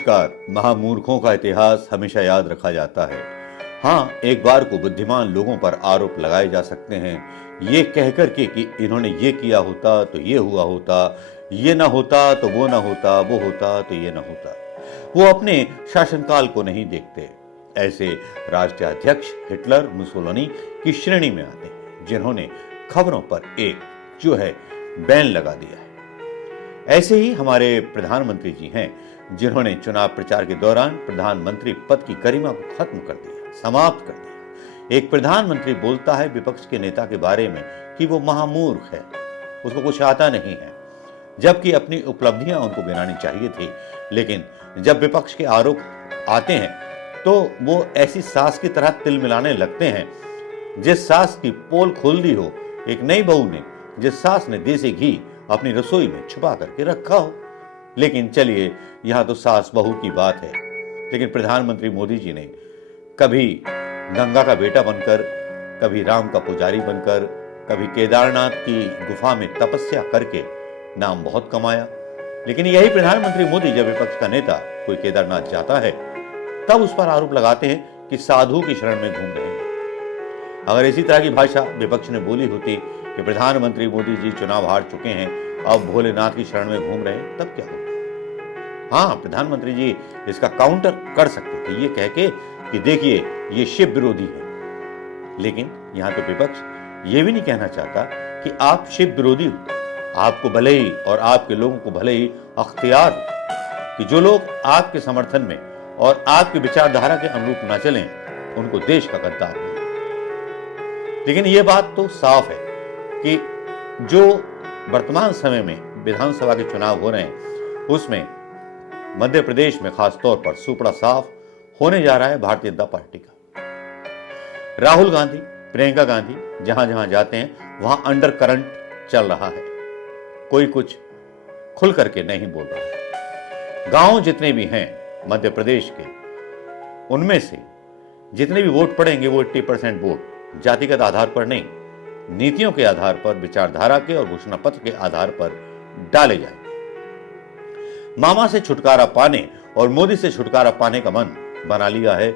नमस्कार। महामूर्खों का इतिहास हमेशा याद रखा जाता है। हाँ, एक बार को बुद्धिमान लोगों पर आरोप लगाए जा सकते हैं, ये कहकर के कि इन्होंने ये किया होता तो ये हुआ होता, ये ना होता तो वो ना होता, वो होता तो ये ना होता। वो अपने शासनकाल को नहीं देखते। ऐसे राष्ट्रीय अध्यक्ष हिटलर, मुसोलिनी की श्रेणी में आते हैं, जिन्होंने खबरों पर एक जो है बैन लगा दिया है। ऐसे ही हमारे प्रधानमंत्री जी हैं, जिन्होंने चुनाव प्रचार के दौरान प्रधानमंत्री पद की गरिमा को खत्म कर दिया, समाप्त कर दिया। एक प्रधानमंत्री बोलता है विपक्ष के नेता के बारे में कि वो महामूर्ख है, उसको कुछ आता नहीं है, जबकि अपनी उपलब्धियां उनको गिनानी चाहिए थी। लेकिन जब विपक्ष के आरोप आते हैं तो वो ऐसी सास की तरह तिल मिलाने लगते हैं, जिस सास की पोल खोल दी हो, एक नई बहू ने, जिस सास ने देसी घी अपनी रसोई में छुपा करके रखा हो। लेकिन चलिए, यहां तो सास बहू की बात है। लेकिन प्रधानमंत्री मोदी जी ने कभी गंगा का बेटा बनकर, कभी राम का पुजारी बनकर, कभी केदारनाथ की गुफा में तपस्या करके नाम बहुत कमाया। लेकिन यही प्रधानमंत्री मोदी जब विपक्ष का नेता कोई केदारनाथ जाता है, तब उस पर आरोप लगाते हैं कि साधु की शरण में घूम रहे हैं। अगर इसी तरह की भाषा विपक्ष ने बोली होती कि प्रधानमंत्री मोदी जी चुनाव हार चुके हैं, अब भोलेनाथ की शरण में घूम रहे हैं, तब क्या होगा? हाँ, प्रधानमंत्री जी इसका काउंटर कर सकते थे, ये कह के कि देखिए ये शिव विरोधी है। लेकिन यहां तो विपक्ष ये भी नहीं कहना चाहता कि आप शिव विरोधी हो। आपको भले ही और आपके लोगों को भले ही अख्तियार हो कि जो लोग आपके समर्थन में और आपकी विचारधारा के अनुरूप न चलें, उनको देश का गद्दार हो। लेकिन यह बात तो साफ है कि जो वर्तमान समय में विधानसभा के चुनाव हो रहे हैं, उसमें मध्य प्रदेश में खासतौर पर सुपड़ा साफ होने जा रहा है भारतीय जनता पार्टी का। राहुल गांधी, प्रियंका गांधी जहां जहां जाते हैं वहां अंडर करंट चल रहा है, कोई कुछ खुल करके नहीं बोल रहा है। गांव जितने भी हैं मध्य प्रदेश के, उनमें से जितने भी वोट पड़ेंगे वो 80% वोट जातिगत आधार पर नहीं, नीतियों के आधार पर, विचारधारा के और घोषणा पत्र के आधार पर डाले जाएंगे। मामा से छुटकारा पाने और मोदी से छुटकारा पाने का मन बना लिया है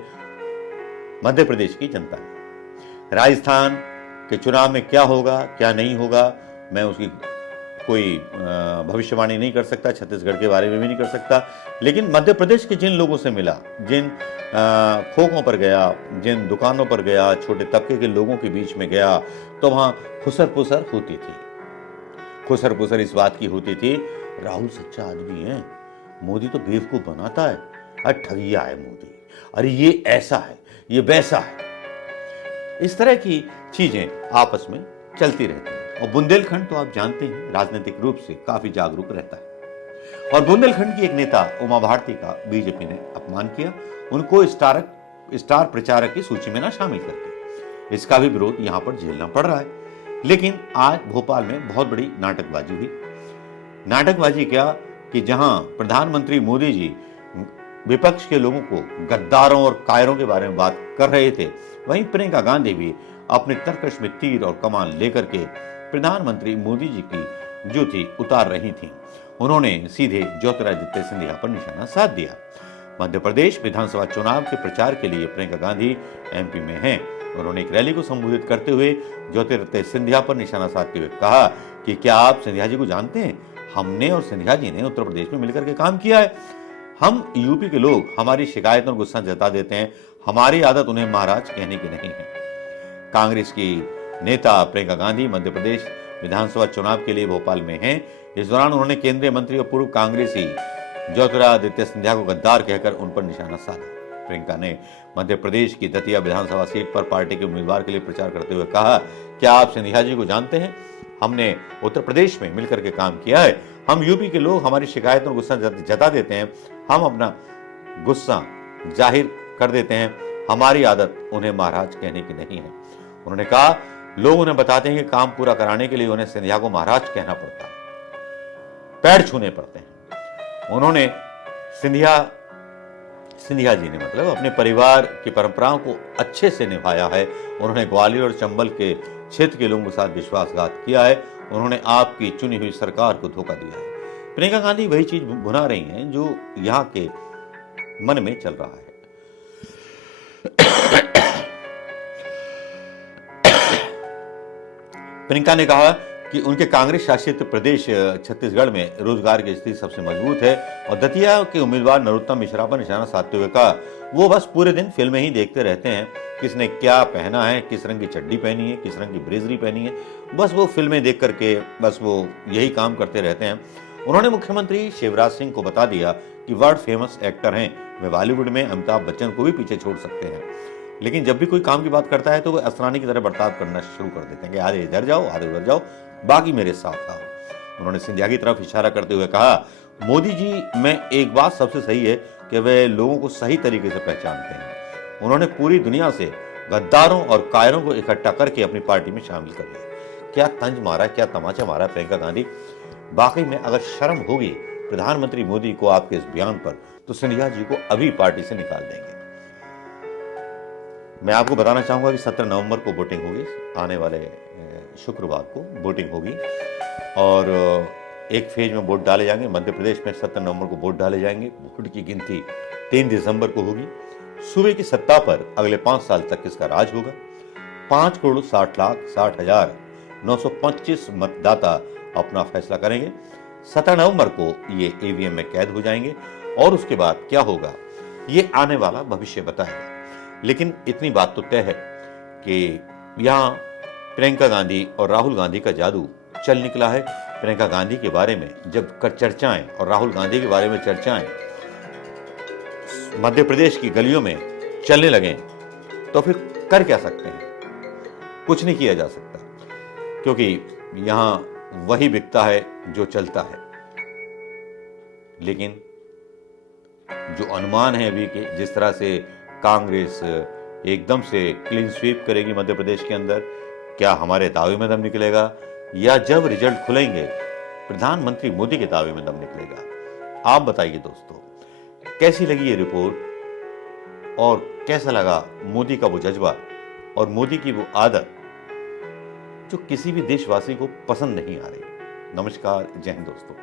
मध्य प्रदेश की जनता ने। राजस्थान के चुनाव में क्या होगा क्या नहीं होगा, मैं उसकी कोई भविष्यवाणी नहीं कर सकता, छत्तीसगढ़ के बारे में भी नहीं कर सकता। लेकिन मध्य प्रदेश के जिन लोगों से मिला, जिन खोखों पर गया, जिन दुकानों पर गया, छोटे तबके के लोगों के बीच में गया, तो वहां खुसर पुसर होती थी। खुसर पुसर इस बात की होती थी, राहुल सच्चा आदमी है, मोदी तो बेवकूफ बनाता है, अरे ठगिया है मोदी, अरे ये ऐसा है, ये वैसा है। इस तरह की चीजें आपस में चलती रहती हैं। और बुंदेलखंड तो आप जानते हैं राजनीतिक रूप से काफी जागरूक रहता है। और बुंदेलखंड की एक नेता उमा भारती का बीजेपी ने अपमान किया, उनको स्टार प्रचारक की सूची में ना शामिल करके। इसका भी विरोध यहां पर झेलना पड़ रहा है। लेकिन आज भोपाल में बहुत बड़ी नाटकबाजी हुई। नाटकबाजी क्या कि जहां प्रधानमंत्री मोदी जी विपक्ष के लोगों को गद्दारों और कायरों के बारे में बात कर रहे थे, वहीं प्रियंका गांधी भी अपने तरकश में तीर और कमान लेकर के प्रधानमंत्री मोदी जी की जो थी उतार रही थी। उन्होंने सीधे ज्योतिरादित्य सिंधिया पर निशाना साध दिया। मध्य प्रदेश विधानसभा चुनाव के प्रचार के लिए प्रियंका गांधी एमपी में हैं। उन्होंने एक रैली को संबोधित करते हुए ज्योतिरादित्य सिंधिया पर निशाना साधते हुए कहा कि क्या आप सिंधिया जी को जानते हैं? हमने और सिंधिया जी ने उत्तर प्रदेश में मिलकर के काम किया है। हम यूपी के लोग हमारी शिकायतों और गुस्सा जता देते हैं, हमारी आदत उन्हें महाराज कहने की नहीं है। कांग्रेस की नेता प्रियंका गांधी मध्य प्रदेश विधानसभा चुनाव के लिए भोपाल में हैं। इस दौरान उन्होंने केंद्रीय मंत्री और पूर्व कांग्रेसी ज्योतिरादित्य सिंधिया को गद्दार कहकर उन पर निशाना साधा। प्रियंका ने मध्य प्रदेश की दतिया विधानसभा सीट पर पार्टी के उम्मीदवार के लिए प्रचार करते हुए कहा, क्या आप सिंधिया जी को जानते हैं? हमने उत्तर प्रदेश में मिलकर के काम किया है। हम यूपी के लोग हमारी शिकायतों और गुस्सा जता देते हैं, हम अपना गुस्सा जाहिर कर देते हैं, हमारी आदत उन्हें महाराज कहने की नहीं है। उन्होंने कहा, लोग उन्हें बताते हैं कि काम पूरा कराने के लिए उन्हें सिंधिया को महाराज कहना पड़ता है, पैर छूने पड़ते हैं। उन्होंने सिंधिया जी ने मतलब अपने परिवार की परंपराओं को अच्छे से निभाया है। उन्होंने ग्वालियर और चंबल के क्षेत्र के लोगों के साथ विश्वासघात किया है। उन्होंने आपकी चुनी हुई सरकार को धोखा दिया है। प्रियंका गांधी वही चीज भुना रही हैं जो यहाँ के मन में चल रहा है। प्रियंका ने कहा कि उनके कांग्रेस शासित प्रदेश छत्तीसगढ़ में रोजगार की स्थिति सबसे मजबूत है और दतिया के उम्मीदवार नरोत्तम मिश्रा पर निशाना साधते हुए कहा वो बस पूरे दिन फिल्में ही देखते रहते हैं, किसने क्या पहना है, किस रंग की चड्डी पहनी है, किस रंग की ब्रेजरी पहनी है, बस वो फिल्में देख करके बस वो यही काम करते रहते हैं। उन्होंने मुख्यमंत्री शिवराज सिंह को बता दिया कि वर्ल्ड फेमस एक्टर हैं, वे बॉलीवुड में अमिताभ बच्चन को भी पीछे छोड़ सकते हैं, लेकिन जब भी कोई काम की बात करता है तो वो असरानी की तरह बर्ताव करना शुरू कर देते हैं कि आधे इधर जाओ, आधे उधर जाओ, बाकी मेरे साथ आओ। उन्होंने सिंधिया की तरफ इशारा करते हुए कहा, मोदी जी में एक बात सबसे सही है कि वे लोगों को सही तरीके से पहचानते हैं। उन्होंने पूरी दुनिया से गद्दारों और कायरों को इकट्ठा करके अपनी पार्टी में शामिल कर लिया। क्या तंज मारा, क्या तमाचा मारा प्रियंका गांधी। वाकई में अगर शर्म होगी प्रधानमंत्री मोदी को आपके इस बयान पर, तो सिंधिया जी को अभी पार्टी से निकाल देंगे। मैं आपको बताना चाहूंगा कि 17 नवंबर को वोटिंग होगी, आने वाले शुक्रवार को वोटिंग होगी और एक फेज में वोट डाले जाएंगे। मध्य प्रदेश में 17 नवंबर को वोट डाले जाएंगे। वोट की गिनती 3 दिसंबर को होगी। सूबे की सत्ता पर अगले 5 साल तक किसका राज होगा। 5,60,60,925 मतदाता अपना फैसला करेंगे। 17 नवंबर को ये ईवीएम में कैद हो जाएंगे और उसके बाद क्या होगा ये आने वाला भविष्य बताएगा। लेकिन इतनी बात तो तय है कि यहां प्रियंका गांधी और राहुल गांधी का जादू चल निकला है। प्रियंका गांधी के बारे में जब चर्चाएं और राहुल गांधी के बारे में चर्चाएं मध्य प्रदेश की गलियों में चलने लगे तो फिर कर क्या सकते हैं, कुछ नहीं किया जा सकता, क्योंकि यहां वही बिकता है जो चलता है। लेकिन जो अनुमान है अभी के, जिस तरह से कांग्रेस एकदम से क्लीन स्वीप करेगी मध्य प्रदेश के अंदर, क्या हमारे दावे में दम निकलेगा या जब रिजल्ट खुलेंगे प्रधानमंत्री मोदी के दावे में दम निकलेगा। आप बताइए दोस्तों, कैसी लगी ये रिपोर्ट और कैसा लगा मोदी का वो जज्बा और मोदी की वो आदत जो किसी भी देशवासी को पसंद नहीं आ रही। नमस्कार, जय हिंद दोस्तों।